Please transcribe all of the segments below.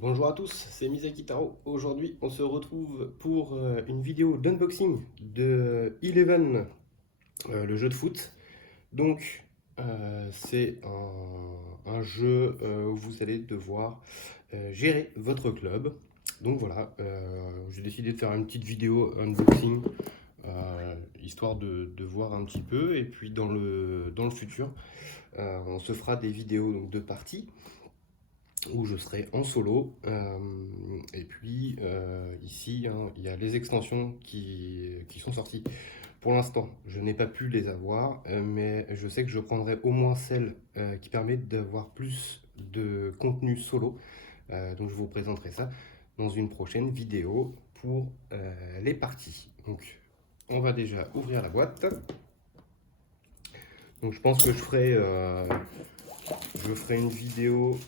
Bonjour à tous, c'est Misaki Taro. Aujourd'hui, on se retrouve pour une vidéo d'unboxing de Eleven, le jeu de foot. Donc, c'est un jeu où vous allez devoir gérer votre club. Donc voilà, j'ai décidé de faire une petite vidéo unboxing, histoire de voir un petit peu. Et puis dans le futur, on se fera des vidéos donc, de parties où je serai en solo. Et puis ici, hein, il y a les extensions qui sont sorties. Pour l'instant, je n'ai pas pu les avoir, mais je sais que je prendrai au moins celle qui permet d'avoir plus de contenu solo. Donc je vous présenterai ça dans une prochaine vidéo pour les parties. Donc on va déjà ouvrir la boîte. Donc je pense que je ferai une vidéo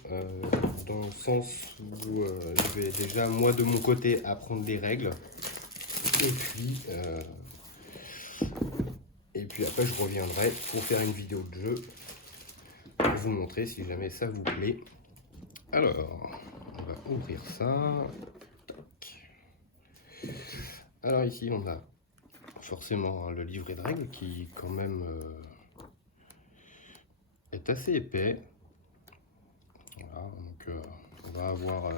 dans le sens où je vais déjà moi de mon côté apprendre des règles et puis après je reviendrai pour faire une vidéo de jeu pour vous montrer si jamais ça vous plaît. Alors on va ouvrir ça. Alors ici on a forcément le livret de règles qui quand même est assez épais. Voilà, donc on va avoir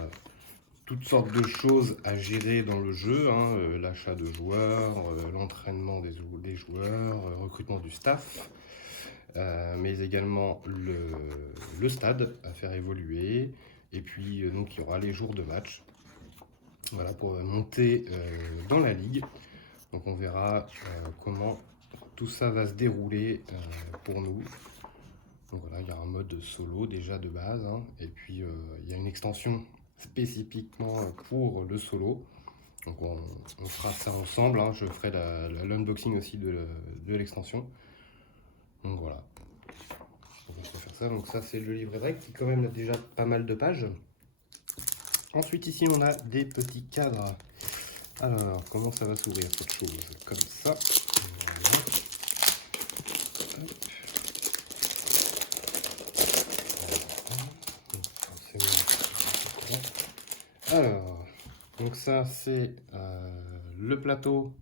toutes sortes de choses à gérer dans le jeu, hein, l'achat de joueurs, l'entraînement des joueurs, recrutement du staff, mais également le stade à faire évoluer. Et puis donc il y aura les jours de match, voilà, pour monter dans la ligue. Donc on verra comment tout ça va se dérouler pour nous. Donc voilà, il y a un mode solo déjà de base, hein, et puis il y a une extension spécifiquement pour le solo. Donc on fera ça ensemble, hein. Je ferai l'unboxing aussi de l'extension. Donc voilà, on va faire ça. Donc ça c'est le livret de règles qui quand même a déjà pas mal de pages. Ensuite ici on a des petits cadres. Alors comment ça va s'ouvrir cette chose? Comme ça. Voilà. Alors, donc ça c'est le plateau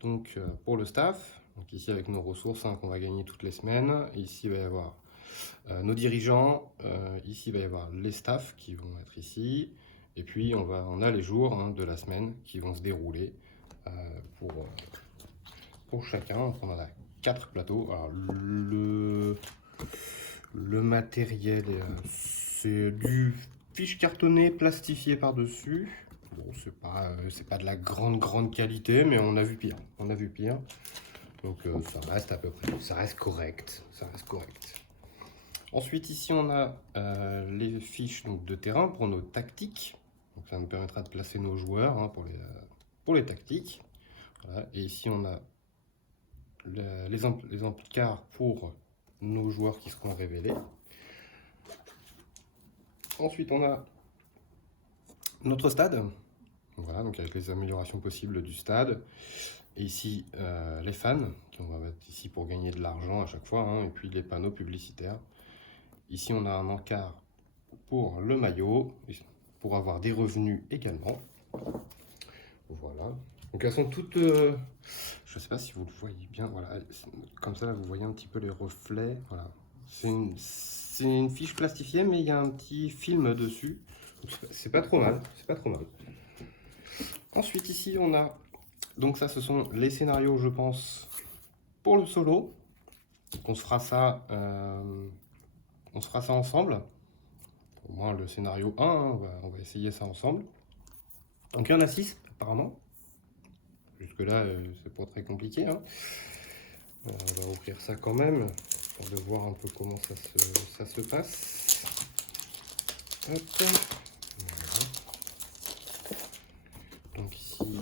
donc, pour le staff. Donc ici avec nos ressources, hein, qu'on va gagner toutes les semaines. Ici il va y avoir nos dirigeants. Ici il va y avoir les staffs qui vont être ici. Et puis on a les jours, hein, de la semaine qui vont se dérouler euh, pour chacun. Donc on en a 4 plateaux. Alors, le matériel, c'est du fiche cartonné plastifié par-dessus. Bon, c'est pas de la grande qualité, mais on a vu pire. On a vu pire. Donc ça reste à peu près, ça reste correct. Ça reste correct. Ensuite, ici, on a les fiches donc, de terrain pour nos tactiques. Donc ça nous permettra de placer nos joueurs, hein, pour les tactiques. Voilà. Et ici, on a les amplicards pour nos joueurs qui seront révélés. Ensuite, on a notre stade. Voilà, donc avec les améliorations possibles du stade. Et ici, les fans, qu'on va mettre ici pour gagner de l'argent à chaque fois, hein, et puis les panneaux publicitaires. Ici, on a un encart pour le maillot, pour avoir des revenus également. Voilà. Donc elles sont toutes, je ne sais pas si vous le voyez bien, voilà, comme ça là, vous voyez un petit peu les reflets. Voilà. C'est une fiche plastifiée, mais il y a un petit film dessus. C'est pas trop mal, c'est pas trop mal. Ensuite ici on a, donc ça ce sont les scénarios je pense pour le solo. Donc on se fera ça ensemble. Au moins le scénario 1, hein, on va essayer ça ensemble. Donc il y en a 6 apparemment. Jusque là c'est pas très compliqué, hein. On va ouvrir ça quand même pour de voir un peu comment ça se passe. Hop. Voilà. Donc ici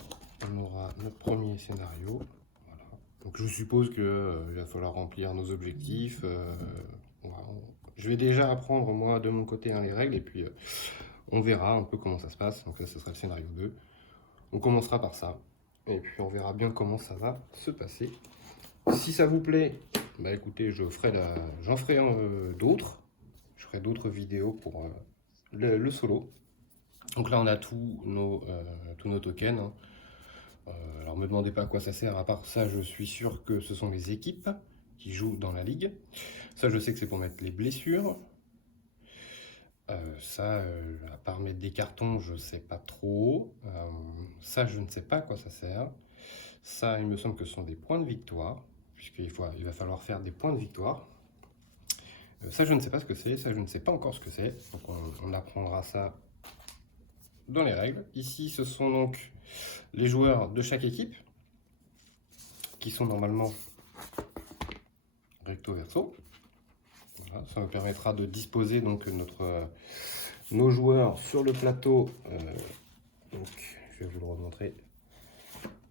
on aura notre premier scénario. Voilà. Donc je suppose qu'il va falloir remplir nos objectifs. Voilà. Je vais déjà apprendre moi de mon côté, hein, les règles et puis on verra un peu comment ça se passe. Donc là ce sera le scénario 2. On commencera par ça et puis on verra bien comment ça va se passer. Si ça vous plaît, bah écoutez, j'en ferai d'autres. Je ferai d'autres vidéos pour le solo. Donc là, on a tous nos tokens, hein. Alors, me demandez pas à quoi ça sert, à part ça, je suis sûr que ce sont les équipes qui jouent dans la ligue. Ça, je sais que c'est pour mettre les blessures. Ça, à part mettre des cartons, je sais pas trop. Ça, je ne sais pas à quoi ça sert. Ça, il me semble que ce sont des points de victoire, il va falloir faire des points de victoire. Ça, je ne sais pas ce que c'est. Ça, je ne sais pas encore ce que c'est. Donc, on apprendra ça dans les règles. Ici, ce sont donc les joueurs de chaque équipe qui sont normalement recto verso. Voilà, ça me permettra de disposer donc nos joueurs sur le plateau. Donc, je vais vous le remontrer.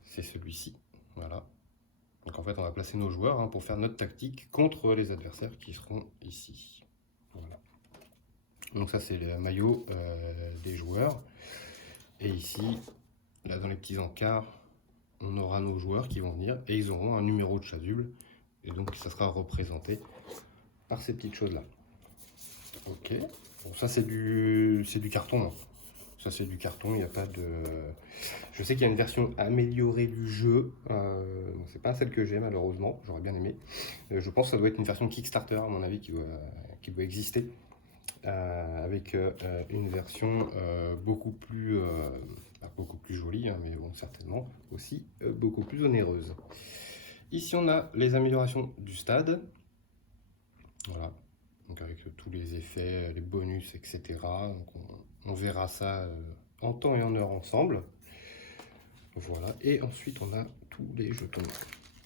C'est celui-ci. Voilà. Donc en fait, on va placer nos joueurs, hein, pour faire notre tactique contre les adversaires qui seront ici. Voilà. Donc ça, c'est le maillot des joueurs. Et ici, là dans les petits encarts, on aura nos joueurs qui vont venir et ils auront un numéro de chasuble. Et donc ça sera représenté par ces petites choses-là. Ok. Bon, ça c'est du carton, hein. Ça c'est du carton, il n'y a pas de... Je sais qu'il y a une version améliorée du jeu, c'est pas celle que j'ai malheureusement, j'aurais bien aimé. Je pense que ça doit être une version Kickstarter à mon avis qui doit exister, avec une version beaucoup plus jolie, hein, mais bon, certainement aussi beaucoup plus onéreuse. Ici on a les améliorations du stade, voilà. Donc avec tous les effets, les bonus, etc. Donc on verra ça en temps et en heure ensemble. Voilà. Et ensuite on a tous les jetons.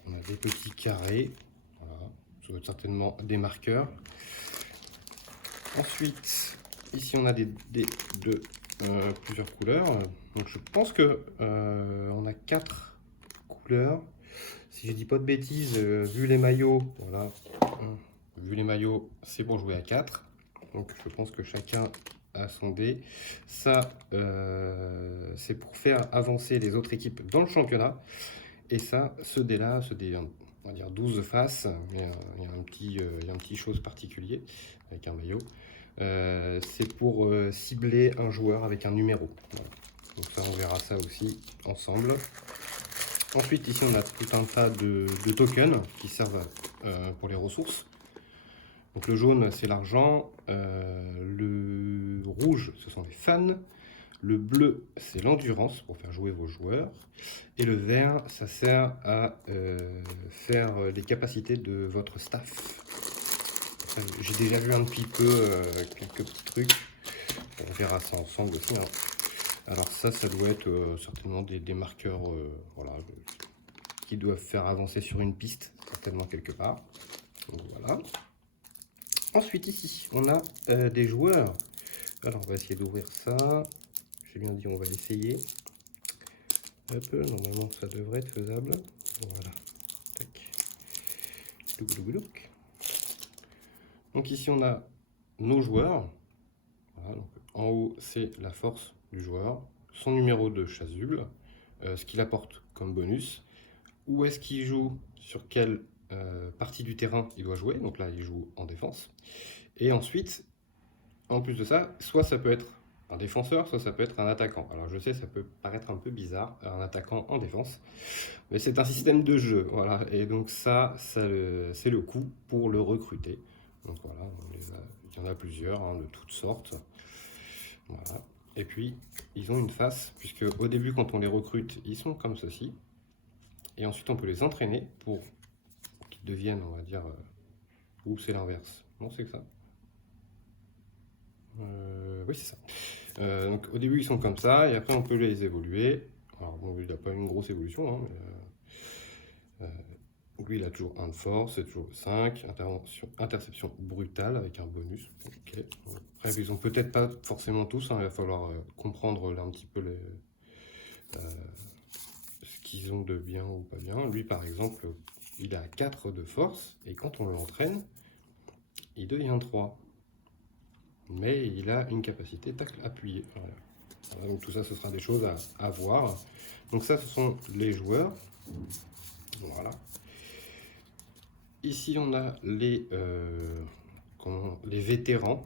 On a des petits carrés. Voilà. Ça doit être certainement des marqueurs. Ensuite, ici on a des dés de plusieurs couleurs. Donc je pense que on a 4 couleurs. Si je dis pas de bêtises, vu les maillots, voilà. Vu les maillots, c'est pour jouer à 4. Donc je pense que chacun a son dé. Ça, c'est pour faire avancer les autres équipes dans le championnat. Et ça, ce dé-là, on va dire 12 faces, mais il y a un petit chose particulier avec un maillot. C'est pour cibler un joueur avec un numéro. Voilà. Donc ça, on verra ça aussi ensemble. Ensuite, ici, on a tout un tas de tokens qui servent pour les ressources. Donc le jaune, c'est l'argent, le rouge, ce sont les fans, le bleu, c'est l'endurance pour faire jouer vos joueurs, et le vert, ça sert à faire les capacités de votre staff. J'ai déjà vu un petit peu quelques petits trucs, on verra ça ensemble aussi, hein. Alors ça doit être certainement des marqueurs, voilà, qui doivent faire avancer sur une piste, certainement quelque part. Donc voilà. Ensuite, ici, on a des joueurs. Alors, on va essayer d'ouvrir ça. J'ai bien dit, on va essayer. Hop, normalement, ça devrait être faisable. Voilà. Tac. Donc, ici, on a nos joueurs. Voilà, donc, en haut, c'est la force du joueur, son numéro de chasuble, ce qu'il apporte comme bonus, où est-ce qu'il joue, sur quelle partie du terrain il doit jouer. Donc là, il joue en défense. Et ensuite, en plus de ça, soit ça peut être un défenseur, soit ça peut être un attaquant. Alors je sais, ça peut paraître un peu bizarre, un attaquant en défense, mais c'est un système de jeu, voilà. Et donc c'est le coup pour le recruter. Donc voilà, il y en a plusieurs, hein, de toutes sortes. Voilà. Et puis, ils ont une face, puisque au début, quand on les recrute, ils sont comme ceci. Et ensuite, on peut les entraîner pour qu'ils deviennent, on va dire... ou c'est l'inverse. Non, c'est que ça. Oui, c'est ça. Donc au début ils sont comme ça et après on peut les évoluer. Alors bon, il n'a pas une grosse évolution, hein, mais lui il a toujours 1 de force, c'est toujours 5, interception brutale avec un bonus. Okay. Après ils ont peut-être pas forcément tous, hein, il va falloir comprendre là un petit peu ce qu'ils ont de bien ou pas bien. Lui par exemple, il a 4 de force et quand on l'entraîne, il devient 3. Mais il a une capacité tacle appuyée. Voilà. Voilà, donc tout ça, ce sera des choses à voir. Donc ça, ce sont les joueurs. Voilà. Ici, on a les vétérans.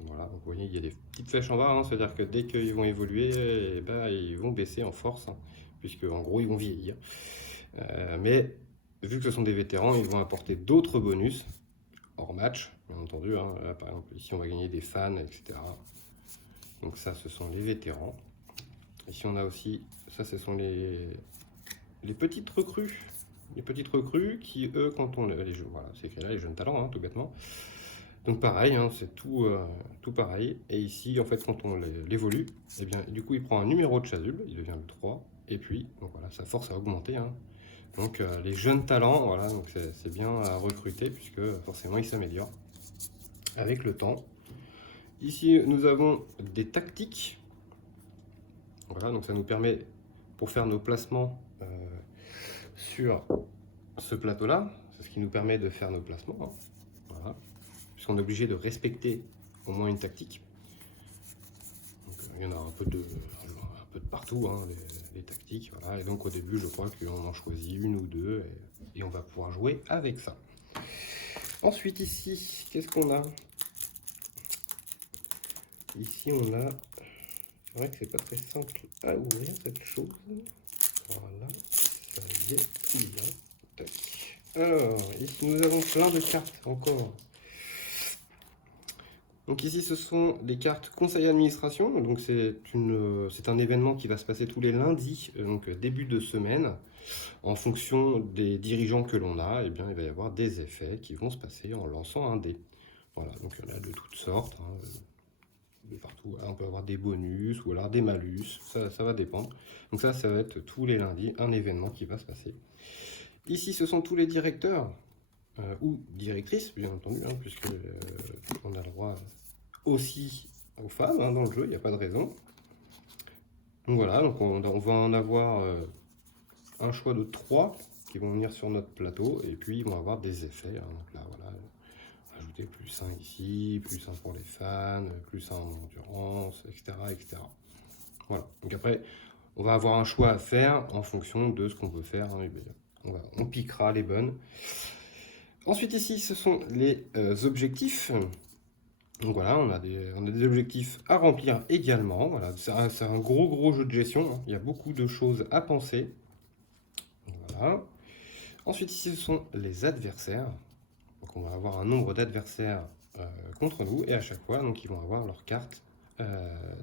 Voilà, donc vous voyez, il y a des petites flèches en bas, hein, c'est-à-dire que dès qu'ils vont évoluer, eh ben, ils vont baisser en force, hein, puisque en gros, ils vont vieillir. Mais vu que ce sont des vétérans, ils vont apporter d'autres bonus hors match, bien entendu. Hein. Là, par exemple, ici, on va gagner des fans, etc. Donc ça, ce sont les vétérans. Ici, on a aussi, ça, ce sont les petites recrues. Les petites recrues qui, eux, quand on les jeux, voilà, c'est écrit là, les jeunes talents, hein, tout bêtement. Donc pareil, hein, c'est tout pareil. Et ici, en fait, quand on l'évolue, eh bien, du coup, il prend un numéro de chasuble, il devient le 3. Et puis, donc voilà, sa force a augmenté. Hein. Donc les jeunes talents, voilà, donc c'est bien à recruter puisque forcément, ils s'améliorent avec le temps. Ici, nous avons des tactiques. Voilà, donc ça nous permet, pour faire nos placements sur ce plateau-là, c'est ce qui nous permet de faire nos placements. Hein. Voilà. Puisqu'on est obligé de respecter au moins une tactique. Donc, il y en a un peu de partout, hein, les tactiques. Voilà. Et donc au début, je crois qu'on en choisit une ou deux et on va pouvoir jouer avec ça. Ensuite ici, qu'est-ce qu'on a? Ici on a, c'est vrai que c'est pas très simple à ouvrir cette chose. Voilà, ça y est, il y a. Tac. Alors, ici nous avons plein de cartes encore. Donc ici ce sont les cartes conseil d'administration, donc c'est un événement qui va se passer tous les lundis, donc début de semaine. En fonction des dirigeants que l'on a, eh bien, il va y avoir des effets qui vont se passer en lançant un dé. Voilà, donc il y en a de toutes sortes, hein, de partout. On peut avoir des bonus ou alors des malus, ça va dépendre. Donc ça va être tous les lundis un événement qui va se passer. Ici, ce sont tous les directeurs ou directrices, bien entendu, hein, puisque on a le droit aussi aux femmes hein, dans le jeu, il n'y a pas de raison. Donc voilà, donc on va en avoir un choix de 3 qui vont venir sur notre plateau et puis ils vont avoir des effets. Hein. Donc là, voilà, ajouter plus 1 ici, plus 1 pour les fans, plus 1 en endurance, etc., etc. Voilà, donc après, on va avoir un choix à faire en fonction de ce qu'on veut faire. Hein. On piquera les bonnes. Ensuite ici, ce sont les objectifs. Donc voilà, on a des objectifs à remplir également. Voilà, c'est un gros jeu de gestion. Hein. Il y a beaucoup de choses à penser. Voilà. Ensuite ici, ce sont les adversaires. Donc on va avoir un nombre d'adversaires contre nous et à chaque fois, donc, ils vont avoir leur carte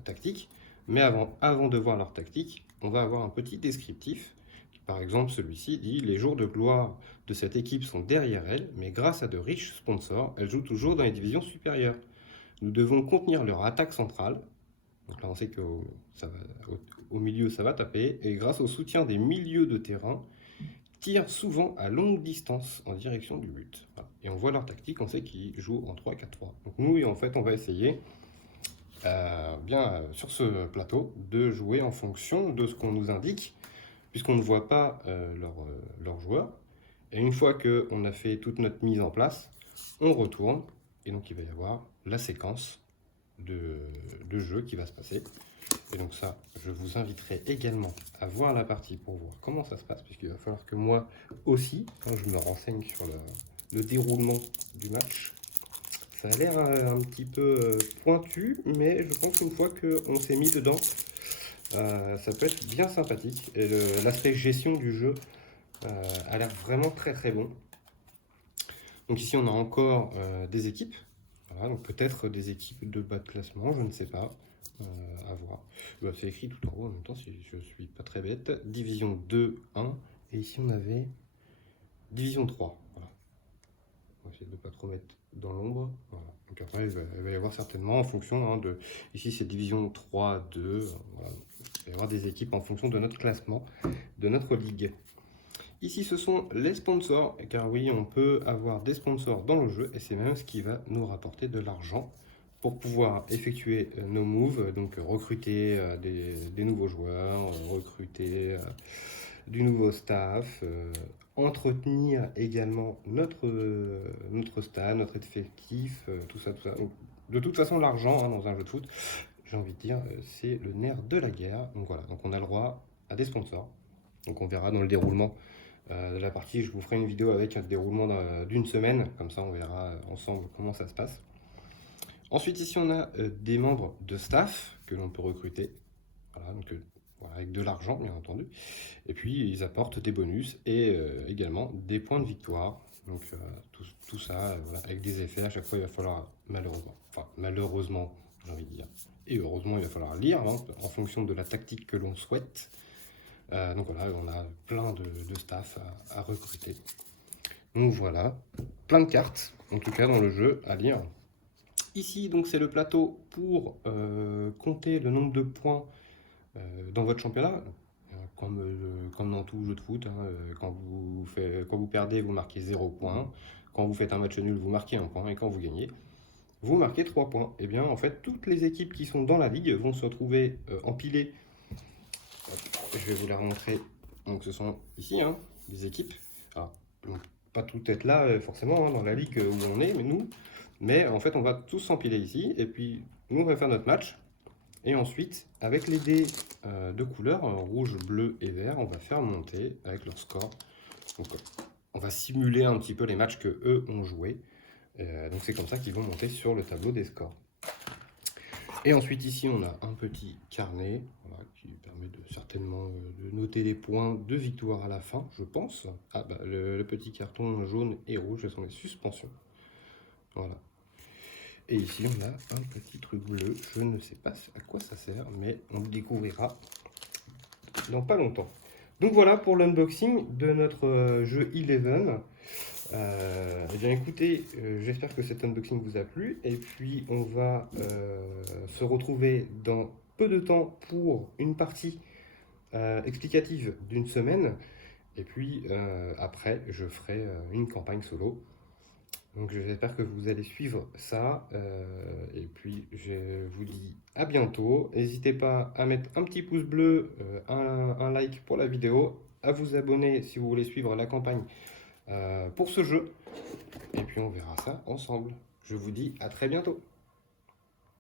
tactique. Mais avant de voir leur tactique, on va avoir un petit descriptif. Par exemple, celui-ci dit « Les jours de gloire de cette équipe sont derrière elle, mais grâce à de riches sponsors, elle joue toujours dans les divisions supérieures. Nous devons contenir leur attaque centrale. » Donc là, on sait qu'au milieu, ça va taper. Et grâce au soutien des milieux de terrain, tirent souvent à longue distance en direction du but. Voilà. Et on voit leur tactique, on sait qu'ils jouent en 3-4-3. Donc nous, en fait, on va essayer sur ce plateau de jouer en fonction de ce qu'on nous indique, puisqu'on ne voit pas leurs joueurs. Et une fois qu'on a fait toute notre mise en place, on retourne, et donc il va y avoir la séquence de jeu qui va se passer. Et donc ça, je vous inviterai également à voir la partie pour voir comment ça se passe, puisqu'il va falloir que moi aussi, quand je me renseigne sur le déroulement du match. Ça a l'air un petit peu pointu, mais je pense qu'une fois qu'on s'est mis dedans, ça peut être bien sympathique. Et l'aspect gestion du jeu a l'air vraiment très bon. Donc ici, on a encore des équipes. Voilà, donc peut-être des équipes de bas de classement, je ne sais pas. À voir. Bah, c'est écrit tout en haut en même temps, si je suis pas très bête. Division 2, 1. Et ici, on avait Division 3. Voilà. On va essayer de ne pas trop mettre dans l'ombre. Voilà. Donc après, il va y avoir certainement en fonction de... Ici, c'est Division 3, 2. Voilà. Il va y avoir des équipes en fonction de notre classement, de notre ligue. Ici, ce sont les sponsors, car oui, on peut avoir des sponsors dans le jeu, et c'est même ce qui va nous rapporter de l'argent pour pouvoir effectuer nos moves, donc recruter des nouveaux joueurs, recruter du nouveau staff, entretenir également notre stade, notre effectif, tout ça. Donc, de toute façon, l'argent dans un jeu de foot, j'ai envie de dire, c'est le nerf de la guerre. Donc voilà, donc on a le droit à des sponsors. Donc on verra dans le déroulement de la partie, je vous ferai une vidéo avec un déroulement d'une semaine, comme ça on verra ensemble comment ça se passe. Ensuite, ici, on a des membres de staff que l'on peut recruter. Voilà, donc, voilà, avec de l'argent, bien entendu. Et puis, ils apportent des bonus et également des points de victoire. Donc, tout ça, voilà, avec des effets. À chaque fois, il va falloir, malheureusement, j'ai envie de dire, et heureusement, il va falloir lire hein, en fonction de la tactique que l'on souhaite. Donc voilà, on a plein de staff à recruter. Donc voilà, plein de cartes, en tout cas dans le jeu, à lire. Ici, donc c'est le plateau pour compter le nombre de points dans votre championnat. Comme dans tout jeu de foot, hein, quand vous perdez, vous marquez 0 points. Quand vous faites un match nul, vous marquez 1 point. Et quand vous gagnez, vous marquez 3 points. Et bien, en fait, toutes les équipes qui sont dans la ligue vont se retrouver empilées. Je vais vous les remontrer. Donc, ce sont ici hein, des équipes. Alors, donc, pas tout être là forcément hein, dans la ligue où on est, mais en fait, on va tous s'empiler ici. Et puis, nous, on va faire notre match. Et ensuite, avec les dés de couleur, rouge, bleu et vert, on va faire monter avec leur score. Donc, on va simuler un petit peu les matchs que eux ont joués. Donc c'est comme ça qu'ils vont monter sur le tableau des scores. Et ensuite ici, on a un petit carnet voilà, qui permet certainement de noter les points de victoire à la fin, je pense. Ah, bah, le petit carton jaune et rouge, ce sont les suspensions. Voilà. Et ici, on a un petit truc bleu. Je ne sais pas à quoi ça sert, mais on le découvrira dans pas longtemps. Donc voilà pour l'unboxing de notre jeu Eleven. Eh bien écoutez, j'espère que cet unboxing vous a plu. Et puis on va se retrouver dans peu de temps pour une partie explicative d'une semaine. Et puis après, je ferai une campagne solo. Donc j'espère que vous allez suivre ça. Et puis je vous dis à bientôt. N'hésitez pas à mettre un petit pouce bleu, un like pour la vidéo, à vous abonner si vous voulez suivre la campagne pour ce jeu. Et puis on verra ça ensemble. Je vous dis à très bientôt.